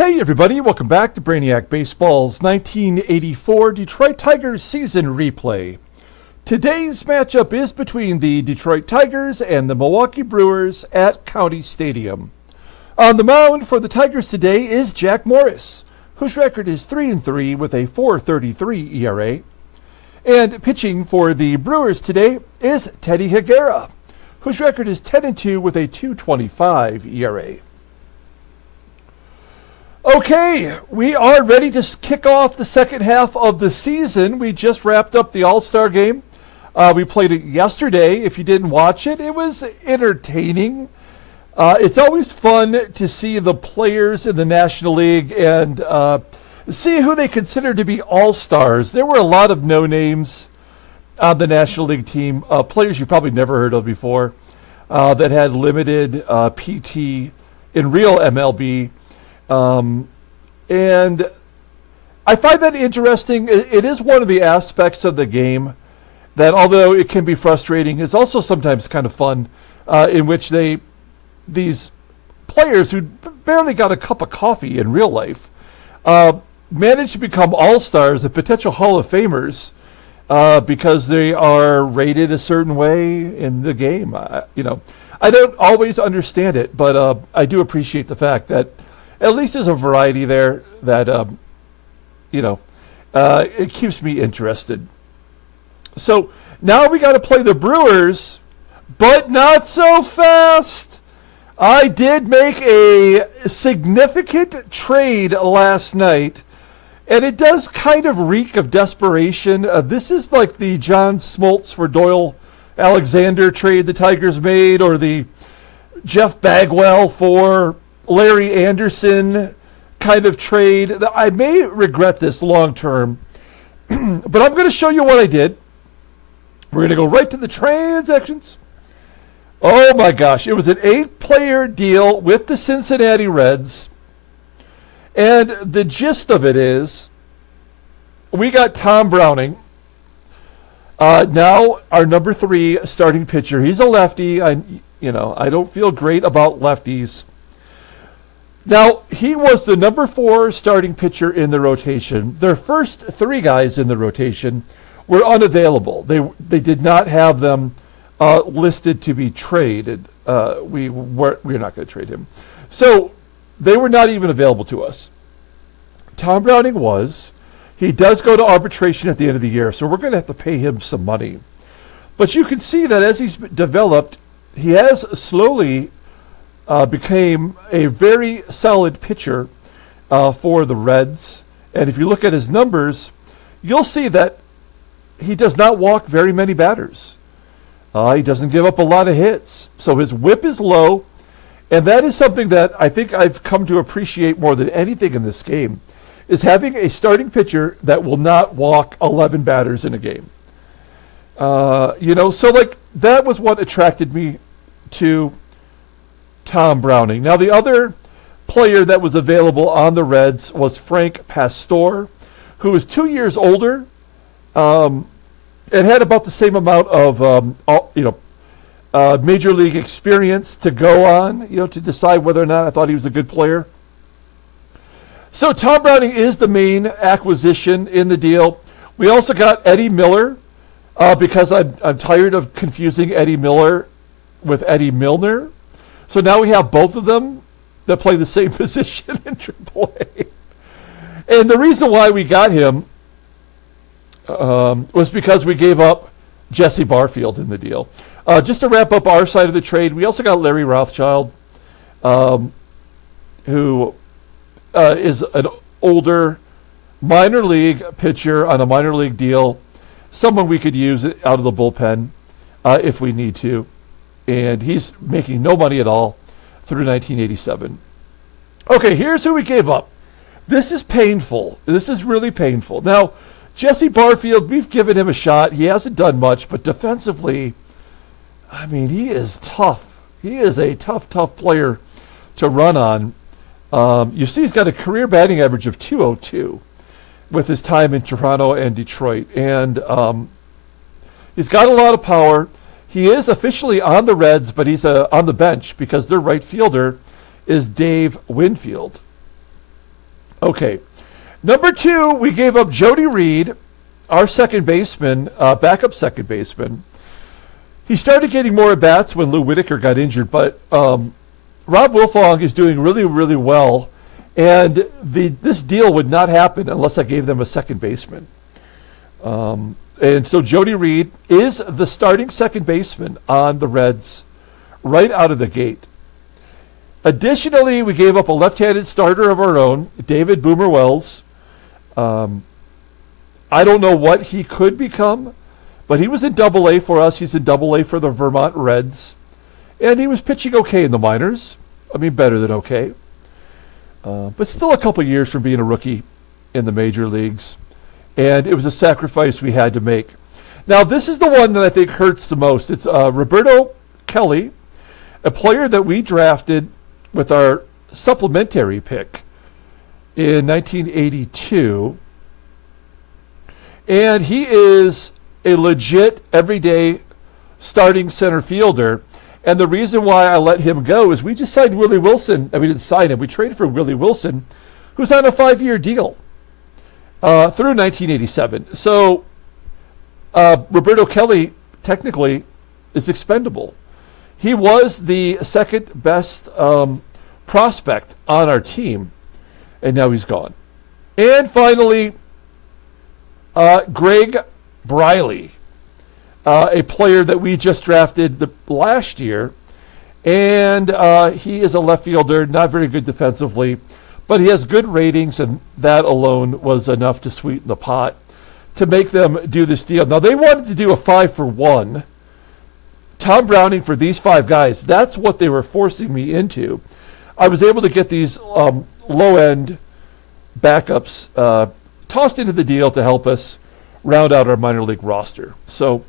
Hey everybody, welcome back to Brainiac Baseball's 1984 Detroit Tigers season replay. Today's matchup is between the Detroit Tigers and the Milwaukee Brewers at County Stadium. On the mound for the Tigers today is Jack Morris, whose record is 3-3 with a 4.33 ERA. And pitching for the Brewers today is Teddy Higuera, whose record is 10-2 with a 2.25 ERA. Okay, we are ready to kick off the second half of the season. We just wrapped up the All-Star game. We played it yesterday. If you didn't watch it, it was entertaining. It's always fun to see the players in the National League and see who they consider to be All-Stars. There were a lot of no-names on the National League team, players you've probably never heard of before, that had limited PT in real MLB. And I find that interesting. It is one of the aspects of the game that, although it can be frustrating, is also sometimes kind of fun, in which these players who barely got a cup of coffee in real life manage to become all-stars and potential Hall of Famers because they are rated a certain way in the game. I don't always understand it, but I do appreciate the fact that at least there's a variety there that, it keeps me interested. So now we got to play the Brewers, but not so fast. I did make a significant trade last night, and it does kind of reek of desperation. This is like the John Smoltz for Doyle Alexander trade the Tigers made, or the Jeff Bagwell for Larry Anderson kind of trade. I may regret this long term, but I'm going to show you what I did. We're going to go right to the transactions. Oh my gosh, it was an 8-player deal with the Cincinnati Reds. And the gist of it is, we got Tom Browning, now our number 3 starting pitcher. He's a lefty. I don't feel great about lefties. Now, he was the number 4 starting pitcher in the rotation. Their first 3 guys in the rotation were unavailable. They did not have them listed to be traded. We're not going to trade him. So they were not even available to us. Tom Browning was. He does go to arbitration at the end of the year, so we're going to have to pay him some money. But you can see that as he's developed, he has slowly became a very solid pitcher for the Reds. And if you look at his numbers, you'll see that he does not walk very many batters. He doesn't give up a lot of hits. So his whip is low. And that is something that I think I've come to appreciate more than anything in this game, is having a starting pitcher that will not walk 11 batters in a game. So that was what attracted me to Tom Browning. Now, the other player that was available on the Reds was Frank Pastore, who is 2 years older and had about the same amount of major league experience to go on, to decide whether or not I thought he was a good player. So Tom Browning is the main acquisition in the deal. We also got Eddie Miller because I'm tired of confusing Eddie Miller with Eddie Milner. So now we have both of them that play the same position in AAA. And the reason why we got him was because we gave up Jesse Barfield in the deal. Just to wrap up our side of the trade, we also got Larry Rothschild, who is an older minor league pitcher on a minor league deal, someone we could use out of the bullpen if we need to. And he's making no money at all through 1987. Okay, here's who we gave up. This is painful. This is really painful. Now, Jesse Barfield, we've given him a shot. He hasn't done much, but defensively, I mean, he is tough. He is a tough player to run on. You see he's got a career batting average of .202 with his time in Toronto and Detroit. And he's got a lot of power. He is officially on the Reds, but he's on the bench because their right fielder is Dave Winfield. Okay. Number 2, we gave up Jody Reed, our second baseman, backup second baseman. He started getting more at-bats when Lou Whitaker got injured, but Rob Wilfong is doing really, really well, and this deal would not happen unless I gave them a second baseman. And so Jody Reed is the starting second baseman on the Reds right out of the gate. Additionally, we gave up a left-handed starter of our own, David Boomer Wells. I don't know what he could become, but he was in Double-A for us. He's in Double-A for the Vermont Reds. And he was pitching okay in the minors. I mean, better than okay. But still a couple years from being a rookie in the major leagues. And it was a sacrifice we had to make. Now, this is the one that I think hurts the most. It's Roberto Kelly, a player that we drafted with our supplementary pick in 1982. And he is a legit, everyday starting center fielder. And the reason why I let him go is we just signed Willie Wilson. We didn't sign him. We traded for Willie Wilson, who's on a 5-year deal through 1987. So Roberto Kelly, technically, is expendable. He was the second best prospect on our team, and now he's gone. And finally, Greg Briley, a player that we just drafted last year, and he is a left fielder, not very good defensively, but he has good ratings, and that alone was enough to sweeten the pot to make them do this deal. Now, they wanted to do a 5-for-1. Tom Browning for these 5 guys. That's what they were forcing me into. I was able to get these low-end backups tossed into the deal to help us round out our minor league roster. So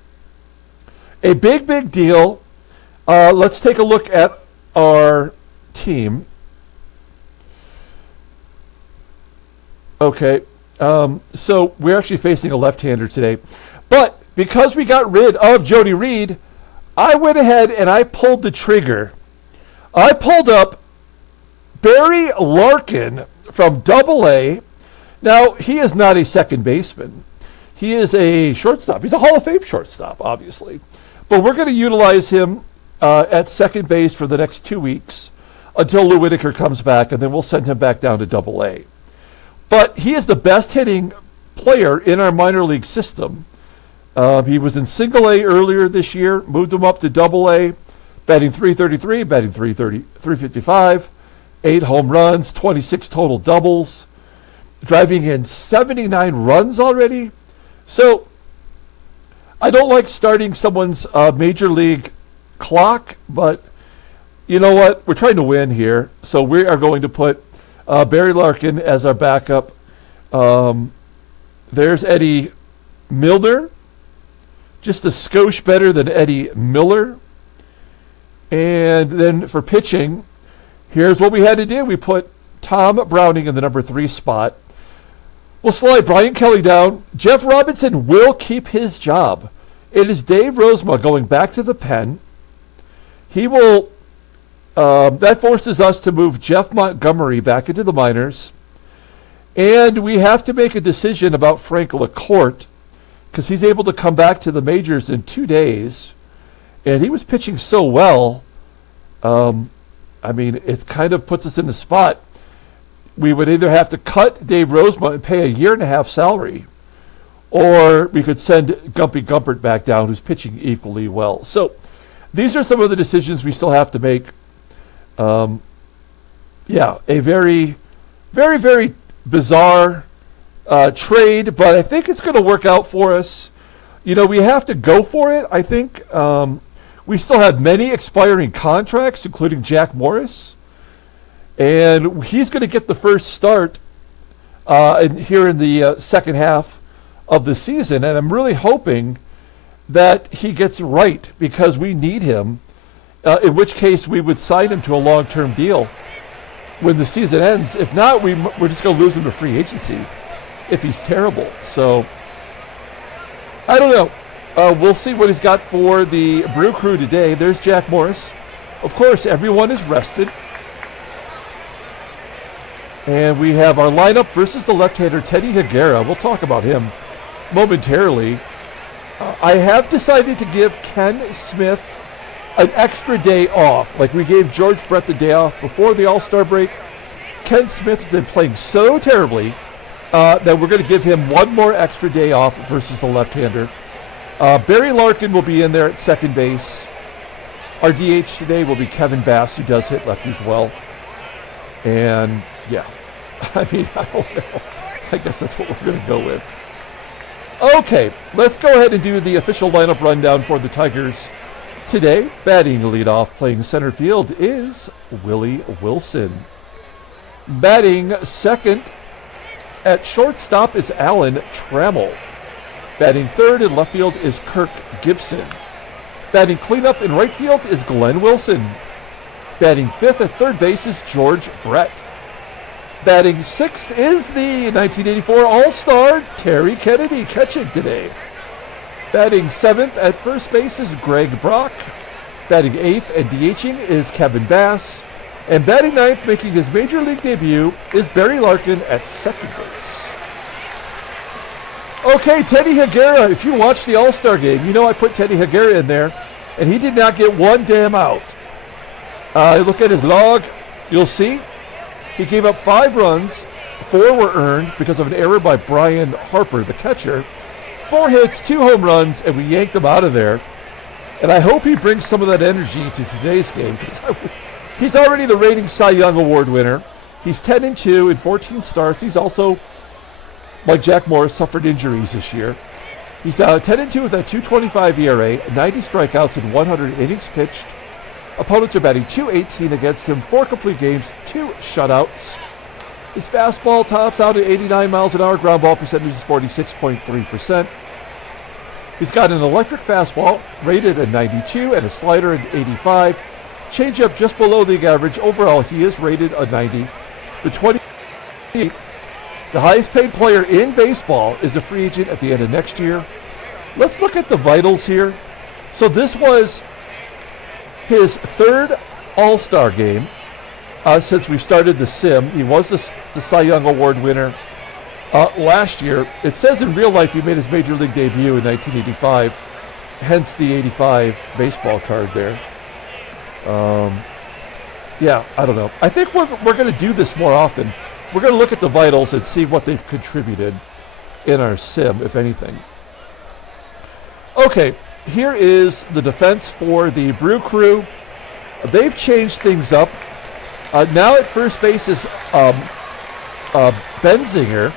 a big, big deal. Let's take a look at our team. Okay. So we're actually facing a left-hander today. But because we got rid of Jody Reed, I went ahead and I pulled the trigger. I pulled up Barry Larkin from Double-A. Now, he is not a second baseman. He is a shortstop. He's a Hall of Fame shortstop, obviously. But we're going to utilize him at second base for the next 2 weeks until Lou Whitaker comes back, and then we'll send him back down to Double-A. But he is the best hitting player in our minor league system. He was in Single-A earlier this year, moved him up to Double-A, batting .333, batting .355, 8 home runs, 26 total doubles, driving in 79 runs already. So I don't like starting someone's major league clock, but you know what? We're trying to win here. So we are going to put Barry Larkin as our backup. There's Eddie Milner, just a skosh better than Eddie Miller. And then for pitching, here's what we had to do. We put Tom Browning in the number 3 spot. We'll slide Brian Kelly down. Jeff Robinson will keep his job. It is Dave Rozema going back to the pen. He will, that forces us to move Jeff Montgomery back into the minors. And we have to make a decision about Frank LaCourte because he's able to come back to the majors in 2 days. And he was pitching so well. It kind of puts us in a spot. We would either have to cut Dave Rozema and pay a 1.5-year salary, or we could send Gumpy Gumpert back down, who's pitching equally well. So these are some of the decisions we still have to make. A very, very, very bizarre trade, but I think it's going to work out for us. You know, we have to go for it, I think. We still have many expiring contracts, including Jack Morris. And he's going to get the first start here in the second half of the season. And I'm really hoping that he gets right because we need him, in which case we would sign him to a long-term deal when the season ends. If not, we're just going to lose him to free agency if he's terrible. So, I don't know. We'll see what he's got for the Brew Crew today. There's Jack Morris. Of course, everyone is rested. And we have our lineup versus the left-hander, Teddy Higuera. We'll talk about him momentarily. I have decided to give Ken Smith an extra day off. Like we gave George Brett the day off before the All-Star break. Ken Smith has been playing so terribly that we're going to give him one more extra day off versus the left-hander. Barry Larkin will be in there at second base. Our DH today will be Kevin Bass, who does hit lefties well. And, yeah, I mean, I don't know. I guess that's what we're going to go with. Okay, let's go ahead and do the official lineup rundown for the Tigers today. Batting leadoff, playing center field, is Willie Wilson. Batting second at shortstop is Alan Trammell. Batting third in left field is Kirk GIBSON. Batting cleanup in right field is Glenn Wilson. Batting fifth at third base is George Brett. Batting sixth is the 1984 All-Star Terry Kennedy, catching today. Batting seventh at first base is Greg Brock. Batting eighth and DHing is Kevin Bass. And batting ninth, making his major league debut, is Barry Larkin at second base. Okay, Teddy Higuera, if you watch the All-Star game, you know I put Teddy Higuera in there, and he did not get one damn out. Look at his log, you'll see he gave up 5 runs, 4 were earned because of an error by Brian Harper, the catcher, 4 hits, 2 home runs, and we yanked him out of there. And I hope he brings some of that energy to today's game, because he's already the Reigning Cy Young Award winner. He's 10-2 in 14 starts. He's also, like Jack Morris, suffered injuries this year. He's 10-2 with a 2.25 ERA, 90 strikeouts in 100 innings pitched. Opponents are batting .218 against him, 4 complete games, 2 shutouts. His fastball tops out at 89 miles an hour, ground ball percentage is 46.3%. He's got an electric fastball rated at 92 and a slider at 85. Changeup just below league average. Overall, he is rated a 90. The highest paid player in baseball is a free agent at the end of next year. Let's look at the vitals here. So this was his 3rd All-Star game since we started the sim. He was the Cy Young Award winner last year. It says in real life he made his major league debut in 1985, hence the 85 baseball card there. Yeah, I don't know. I think we're going to do this more often. We're going to look at the vitals and see what they've contributed in our sim, if anything. Okay, here is the defense for the Brew Crew. They've changed things up. Now at first base is Benzinger.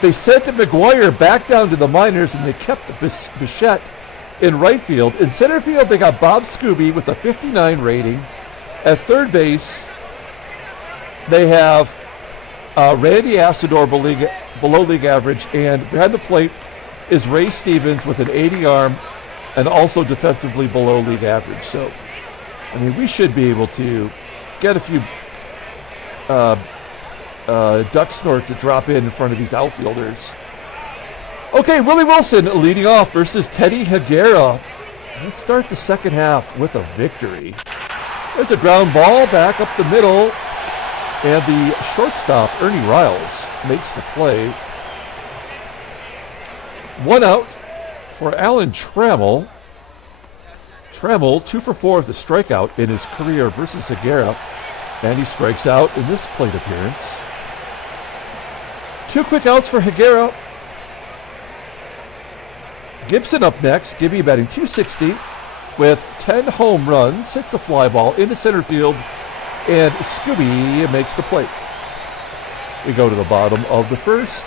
They sent McGuire back down to the minors, and they kept Bichette in right field. In center field, they got Bob SKUBE with a 59 rating. At third base, they have Randy ASADOOR below league average, and behind the plate is Ray Stevens with an 80 arm and also defensively below league average. So, I mean, we should be able to get a few duck snorts that drop in front of these outfielders. Okay, Willie Wilson leading off versus Teddy Higuera. Let's start the second half with a victory. There's a ground ball back up the middle, and the shortstop, Ernie Riles, makes the play. 1 out for Alan Trammell. Trammell, 2 for 4 with a strikeout in his career versus Higuera, and he strikes out in this plate appearance. 2 quick outs for Higuera. GIBSON up next. Gibby batting .260 with 10 home runs. Hits a fly ball into center field, and SKUBE makes the plate. We go to the bottom of the first.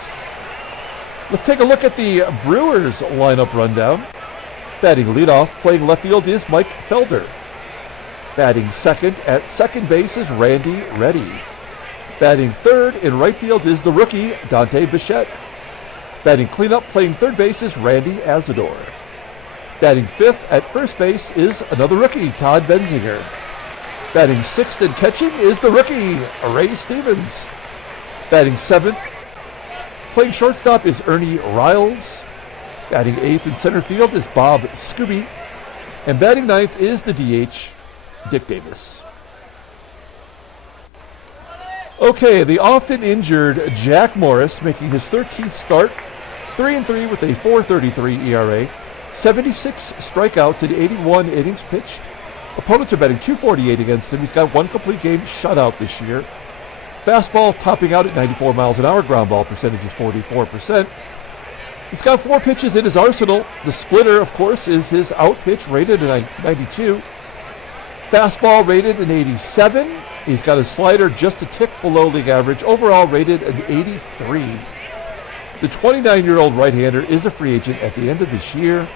Let's take a look at the Brewers lineup rundown. Batting leadoff, playing left field, is Mike Felder. Batting second at second base is Randy Reddy. Batting third in right field is the rookie, Dante Bichette. Batting cleanup, playing third base, is Randy ASADOOR. Batting fifth at first base is another rookie, Todd Benzinger. Batting sixth and catching is the rookie, Ray Stevens. Batting seventh, playing shortstop, is Ernie Riles. Batting eighth in center field is Bob SKUBE. And batting ninth is the DH, Dick Davis. Okay, the often injured Jack Morris making his 13th start, 3-3 with a 4.33 ERA, 76 strikeouts in 81 innings pitched. Opponents are batting .248 against him. He's got one complete game shutout this year. Fastball topping out at 94 miles an hour. Ground ball percentage is 44%. He's got 4 pitches in his arsenal. The splitter, of course, is his out pitch, rated at 92. Fastball rated an 87. He's got a slider just a tick below league average. Overall rated an 83. The 29-year-old right-hander is a free agent at the end of this year.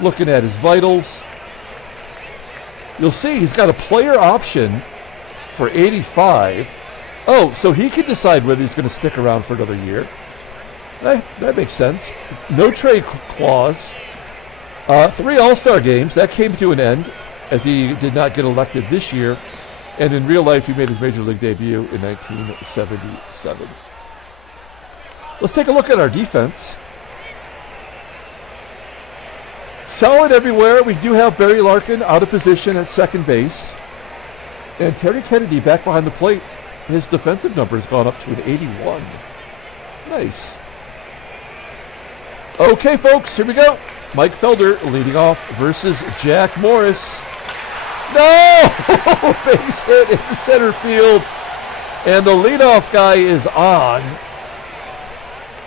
Looking at his vitals, you'll see he's got a player option for 85. Oh, so he can decide whether he's going to stick around for another year. That makes sense. No trade clause. 3 All-Star games. That came to an end as he did not get elected this year. And in real life, he made his major league debut in 1977. Let's take a look at our defense. Solid everywhere. We do have Barry Larkin out of position at second base. And Terry Kennedy back behind the plate. His defensive number has gone up to an 81. Nice. Okay, folks, here we go. Mike Felder leading off versus Jack Morris. No! Base hit in the center field. And the leadoff guy is on.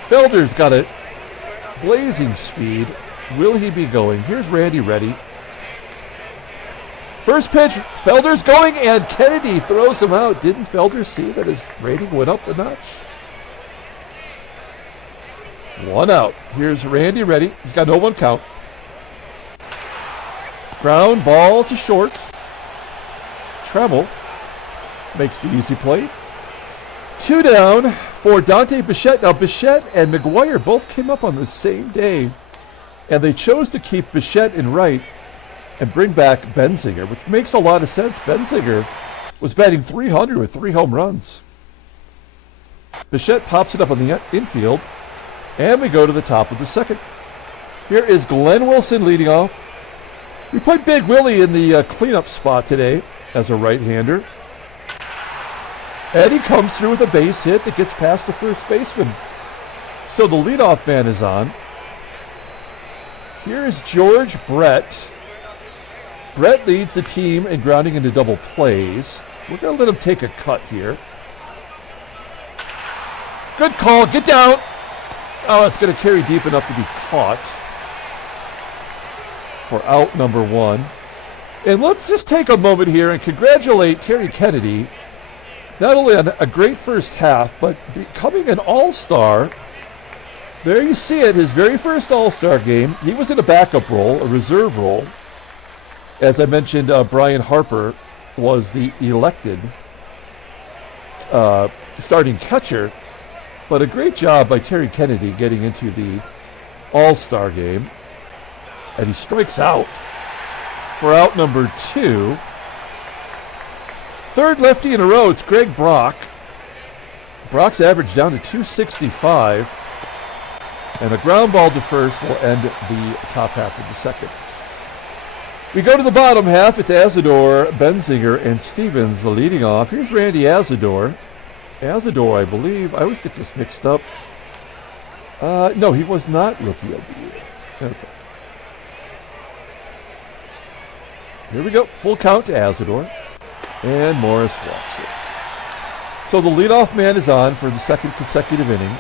Felder's got a blazing speed. Will he be going? Here's Randy ready. First pitch, Felder's going, and Kennedy throws him out. Didn't Felder see that his rating went up a notch? 1 out. Here's Randy ready. He's got no 1 count. Ground ball to short. Trammell makes the easy play. 2 down for Dante Bichette. Now, Bichette and McGuire both came up on the same day, and they chose to keep Bichette in right and bring back Benzinger, which makes a lot of sense. Benzinger was batting .300 with 3 home runs. Bichette pops it up on the infield, and we go to the top of the second. Here is Glenn Wilson leading off. We put Big Willie in the cleanup spot today as a right-hander. Eddie comes through with a base hit that gets past the first baseman. So the leadoff man is on. Here is George Brett. Brett leads the team in grounding into double plays. We're going to let him take a cut here. Good call. Get down. Oh, it's going to carry deep enough to be caught for out number 1. And let's just take a moment here and congratulate Terry Kennedy, not only on a great first half, but becoming an all-star. There you see it, his very first all-star game. He was in a backup role, a reserve role. As I mentioned, Brian Harper was the elected starting catcher. But a great job by Terry Kennedy getting into the all-star game. And he strikes out for out number 2. Third lefty in a row, it's Greg Brock. Brock's average down to .265. And a ground ball to first will end the top half of the second. We go to the bottom half. It's ASADOOR, Benzinger, and Stevens leading off. Here's Randy ASADOOR. ASADOOR, I believe. I always get this mixed up. No, he was not Rookie of the Year. Okay. Here we go. Full count to ASADOOR. And Morris walks it. So the leadoff man is on for the second consecutive inning.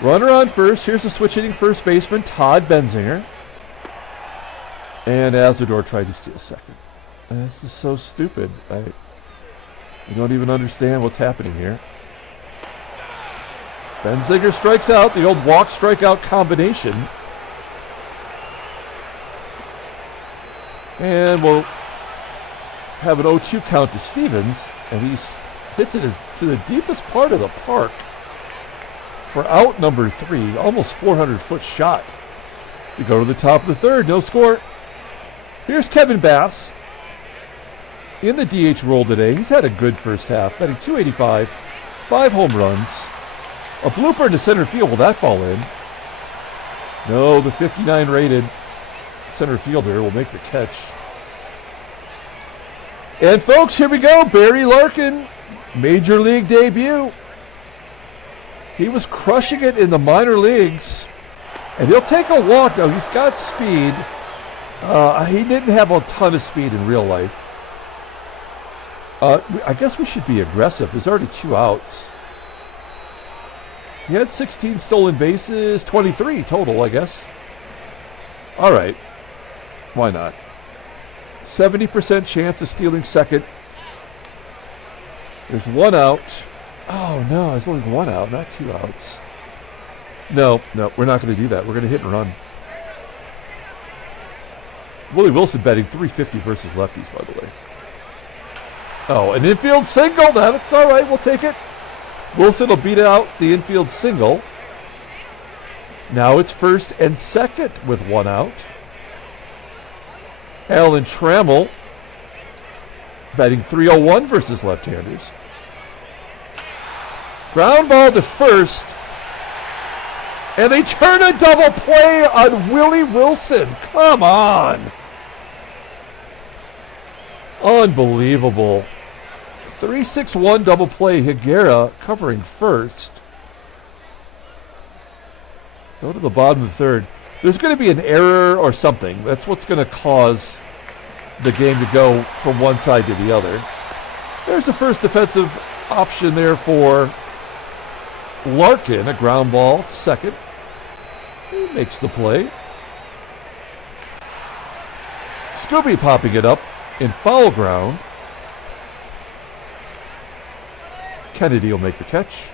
Runner on first. Here's the switch hitting first baseman, Todd Benzinger. And ASADOOR tried to steal second. This is so stupid. I don't even understand what's happening here. Benzinger strikes out, the old walk-strikeout combination. And we'll have an 0-2 count to Stevens, and he hits it to the deepest part of the park for out number 3, almost 400-foot shot. We go to the top of the third, no score. Here's Kevin Bass in the DH role today. He's had a good first half, batting .285, 5 home runs. A blooper into center field. Will that fall in? No, the 59 rated center fielder will make the catch. And folks, here we go. Barry Larkin, Major League debut. He was crushing it in the minor leagues. And he'll take a walk. Now, he's got speed. He didn't have a ton of speed in real life. I guess we should be aggressive. There's already 2 outs. He had 16 stolen bases, 23 total, I guess. All right. Why not? 70% chance of stealing second. There's 1 out. Oh, no, there's only 1 out, not 2 outs. No, we're not going to do that. We're going to hit and run. Willie Wilson batting .350 versus lefties, by the way. Oh, an infield single. That's all right. We'll take it. Wilson will beat out the infield single. Now it's first and second with 1 out. Alan Trammell batting .301 versus left-handers. Ground ball to first. And they turn a double play on Willie Wilson. Come on. Unbelievable. 3-6-1 double play. Higuera covering first. Go to the bottom of the third. There's going to be an error or something. That's what's going to cause the game to go from one side to the other. There's the first defensive option there for Larkin. A ground ball, second. He makes the play. SKUBE popping it up in foul ground. Kennedy will make the catch.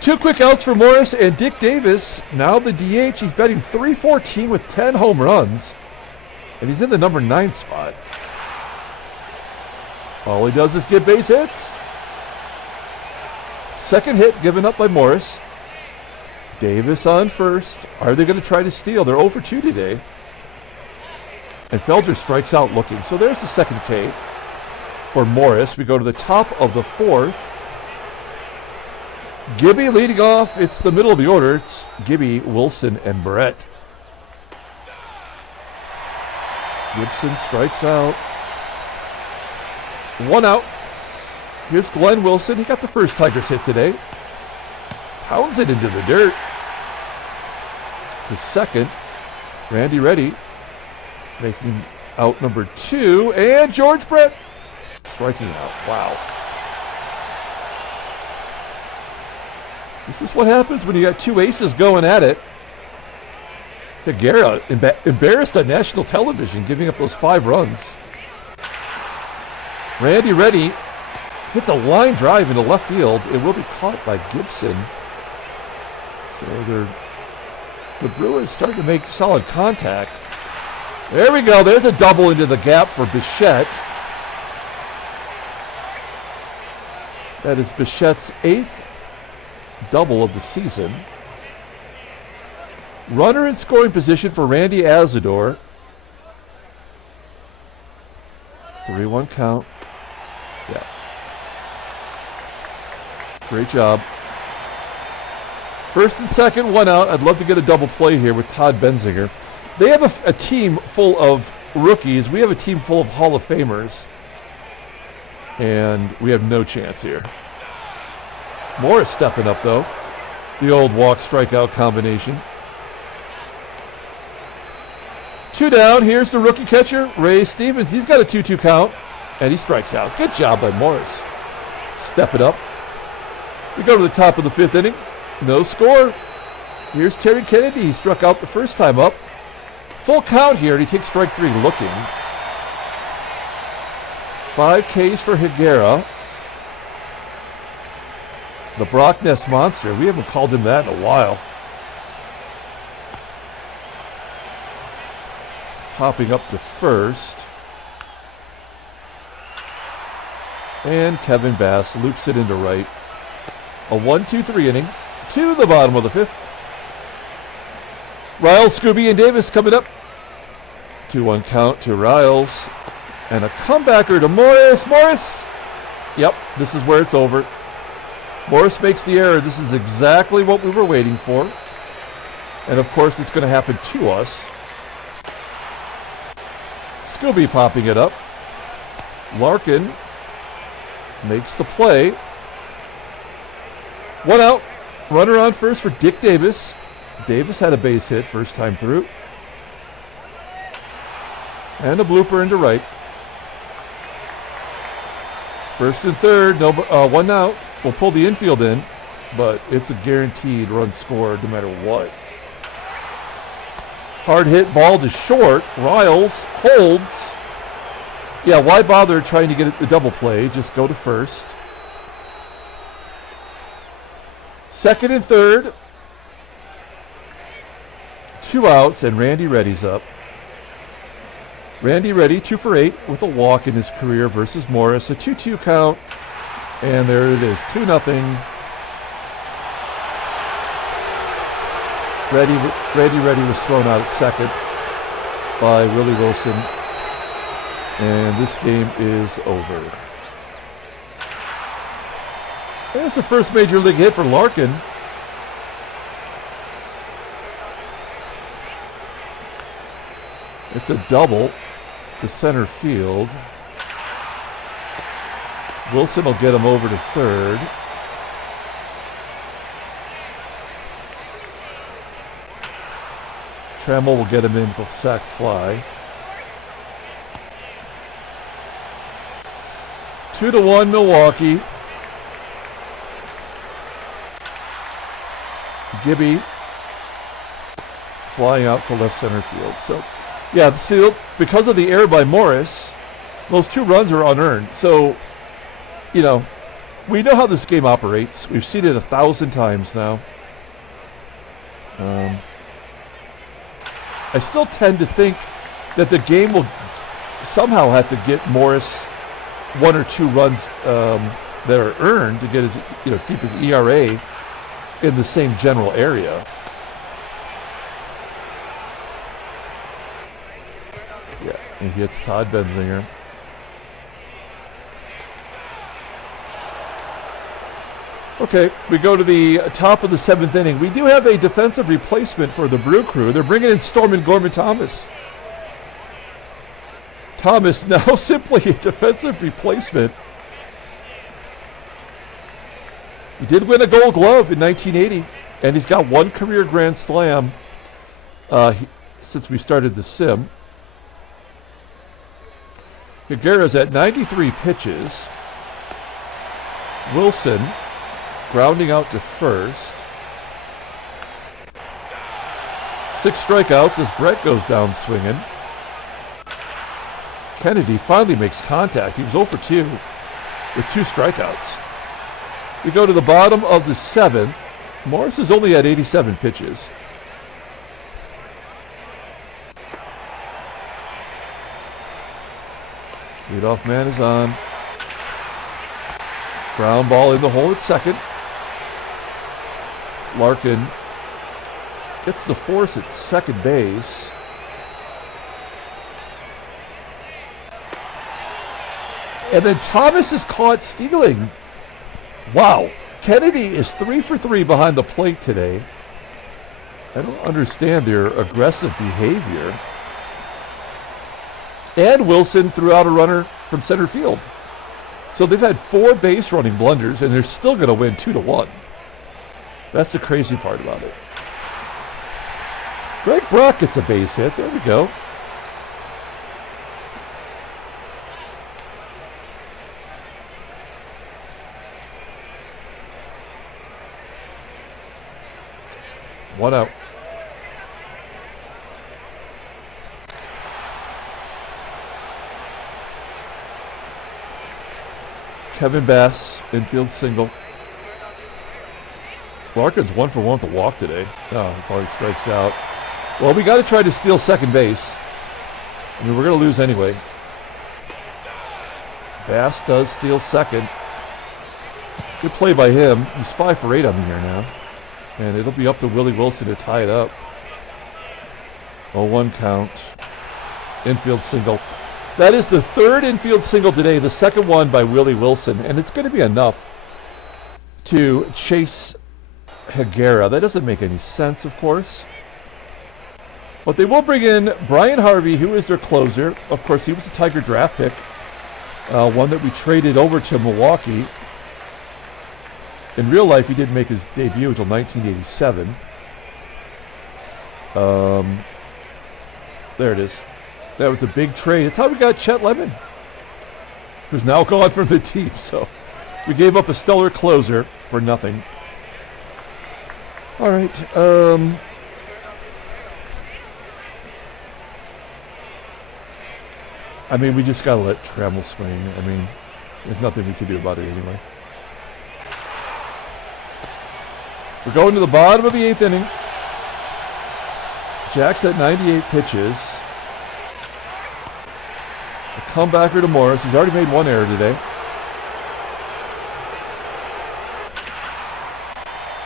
2 quick outs for Morris and Dick Davis. Now the DH. He's batting .314 with 10 home runs. And he's in the number 9 spot. All he does is get base hits. Second hit given up by Morris. Davis on first. Are they going to try to steal? They're 0 for 2 today. And Felder strikes out looking. So there's the second K for Morris. We go to the top of the 4th. Gibby leading off. It's the middle of the order. It's Gibby, Wilson, and Brett. Gibson strikes out. 1 out. Here's Glenn Wilson. He got the first Tigers hit today. Pounds it into the dirt. To second. Randy Reddy making out number 2. And George Brett striking out. Wow. This is what happens when you got 2 aces going at it. Higuera embarrassed on national television, giving up those 5 runs. Randy Reddy hits a line drive into left field. It will be caught by Gibson. So the Brewers starting to make solid contact. There we go. There's a double into the gap for Bichette. That is Bichette's 8th double of the season. Runner in scoring position for Randy ASADOOR. 3-1 count. Yeah. Great job. First and second, 1 out. I'd love to get a double play here with Todd Benzinger. They have a team full of rookies. We have a team full of Hall of Famers. And we have no chance here. Morris stepping up, though. The old walk-strikeout combination. 2 down. Here's the rookie catcher, Ray Stevens. He's got a 2-2 count, and he strikes out. Good job by Morris. Step it up. We go to the top of the 5th inning. No score. Here's Terry Kennedy. He struck out the first time up. Full count here, and he takes strike 3 looking. 5 Ks for Higuera. The Brock Nest Monster. We haven't called him that in a while. Popping up to first. And Kevin Bass loops it into right. A 1-2-3 inning to the bottom of the 5th. Riles, SKUBE, and Davis coming up. 2-1 count to Riles. And a comebacker to Morris. Morris! Yep, this is where it's over. Morris makes the error. This is exactly what we were waiting for. And of course, it's going to happen to us. SKUBE popping it up. Larkin makes the play. 1 out. Runner on first for Dick Davis. Davis had a base hit first time through. And a blooper into right. First and third, no, 1 out. We'll pull the infield in, but it's a guaranteed run scored no matter what. Hard hit ball to short. Riles holds. Yeah, why bother trying to get the double play? Just go to first. Second and third. 2 outs, and Randy Reddy's up. Randy Reddy, 2 for 8 with a walk in his career versus Morris. A 2-2 count, and there it is, 2-0. Reddy was thrown out at second by Willie Wilson, and this game is over. There's the first major league hit for Larkin. It's a double to center field. Wilson will get him over to third. Trammell will get him in for sac fly. 2-1 Milwaukee. Gibby flying out to left center field. So, yeah, see, because of the error by Morris, those 2 runs are unearned. So, you know, we know how this game operates. We've seen it 1,000 times now. I still tend to think that the game will somehow have to get Morris 1 or 2 runs that are earned to get his, you know, keep his ERA in the same general area. Yeah, and he hits Todd Benzinger. Okay, we go to the top of the 7th inning. We do have a defensive replacement for the Brew Crew. They're bringing in Stormin Gorman Thomas. Thomas now simply a defensive replacement. He did win a Gold Glove in 1980, and he's got 1 career Grand Slam since we started the sim. Higuera's at 93 pitches. Wilson grounding out to first. 6 strikeouts as Brett goes down swinging. Kennedy finally makes contact. He was 0 for 2 with 2 strikeouts. We go to the bottom of the 7th. Morris is only at 87 pitches. Leadoff man is on. Ground ball in the hole at second. Larkin gets the force at second base. And then Thomas is caught stealing. Wow. Kennedy is 3 for 3 behind the plate today. I don't understand their aggressive behavior. And Wilson threw out a runner from center field. So they've had 4 base running blunders, and they're still going to win 2-1. That's the crazy part about it. Greg Brock gets a base hit. There we go. One out. Kevin Bass, infield single. Larkin's 1 for 1 with a walk today. Oh, before he strikes out. Well, we got to try to steal second base. I mean, we're going to lose anyway. Bass does steal second. Good play by him. He's 5 for 8 on the year now. And it'll be up to Willie Wilson to tie it up. 0-1 count. Infield single. That is the 3rd infield single today, the 2nd one by Willie Wilson, and it's going to be enough to chase Higuera. That doesn't make any sense, of course. But they will bring in Brian Harvey, who is their closer. Of course, he was a Tiger draft pick. one that we traded over to Milwaukee. In real life, he didn't make his debut until 1987. There it is. That was a big trade. It's how we got Chet Lemon, who's now gone from the team. So we gave up a stellar closer for nothing. All right. I mean, we just got to let Trammell swing. I mean, there's nothing we can do about it anyway. We're going to the bottom of the 8th inning. Jack's at 98 pitches. A comebacker to Morris. He's already made one error today.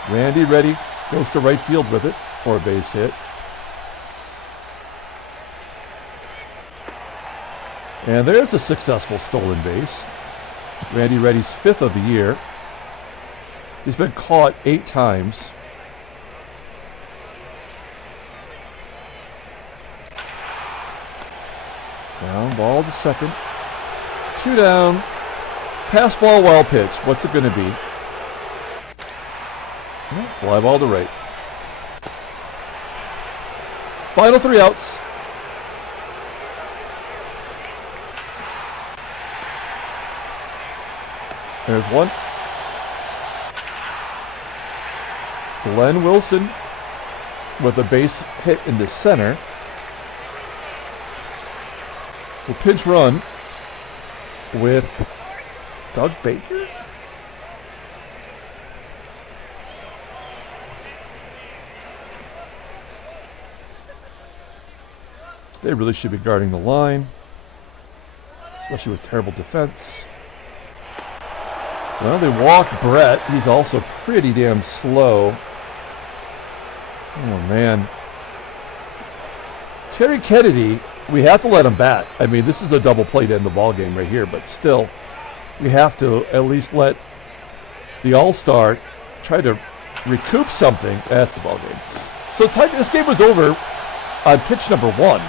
Randy ready. Goes to right field with it for a base hit. And there's a successful stolen base. Randy Reddy's 5th of the year. He's been caught 8 times. Down ball to second. 2 down. Pass ball, wild pitch. What's it going to be? Fly ball to right. Final 3 outs. There's one. Glenn Wilson with a base hit into center. Will pinch run with Doug Baker. They really should be guarding the line, especially with terrible defense. Well, they walk Brett. He's also pretty damn slow. Oh, man. Terry Kennedy, we have to let him bat. I mean, this is a double play to end the ball game right here, but still, we have to at least let the All-Star try to recoup something. That's the ball game. So this game was over on pitch number 1.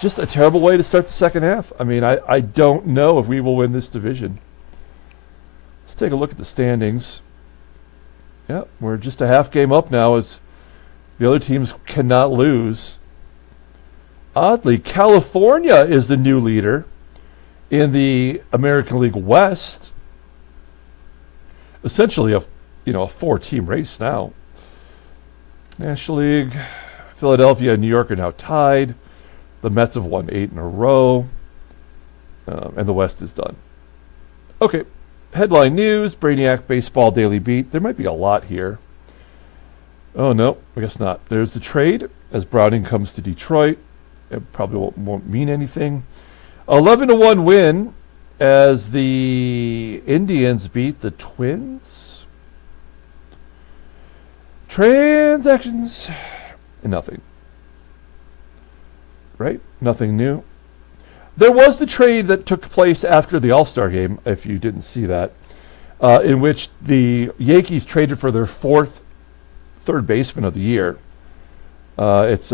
Just a terrible way to start the second half. I mean, I don't know if we will win this division. Let's take a look at the standings. Yeah, we're just a half game up now as the other teams cannot lose. Oddly, California is the new leader in the American League West. Essentially a 4-team race now. National League, Philadelphia and New York are now tied. The Mets have won 8 in a row. And the West is done. Okay, headline news, Brainiac Baseball Daily Beat. There might be a lot here. Oh, no, I guess not. There's the trade as Browning comes to Detroit. It probably won't mean anything. 11-1 win as the Indians beat the Twins. Transactions, nothing. Right? Nothing new. There was the trade that took place after the All-Star game, if you didn't see that, in which the Yankees traded for their 4th third baseman of the year. It's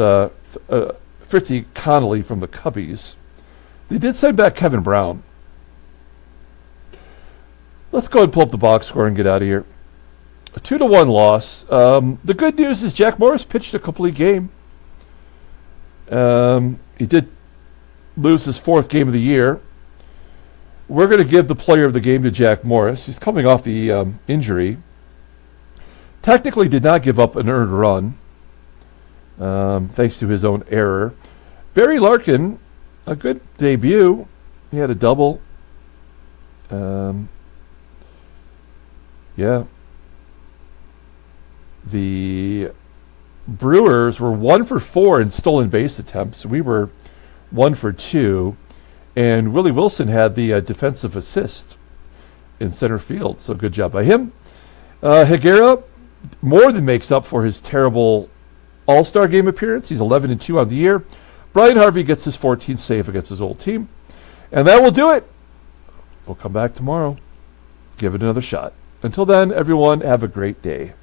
Fritzy Connolly from the Cubbies. They did send back Kevin Brown. Let's go ahead and pull up the box score and get out of here. A 2-1 loss. The good news is Jack Morris pitched a complete game. He did lose his 4th game of the year. We're going to give the player of the game to Jack Morris. He's coming off the injury. Technically did not give up an earned run, thanks to his own error. Barry Larkin, a good debut. He had a double. Yeah. The Brewers were 1 for 4 in stolen base attempts. We were 1 for 2. And Willie Wilson had the defensive assist in center field. So good job by him. Higuera more than makes up for his terrible All-Star game appearance. He's 11-2 on the year. Brian Harvey gets his 14th save against his old team. And that will do it. We'll come back tomorrow. Give it another shot. Until then, everyone, have a great day.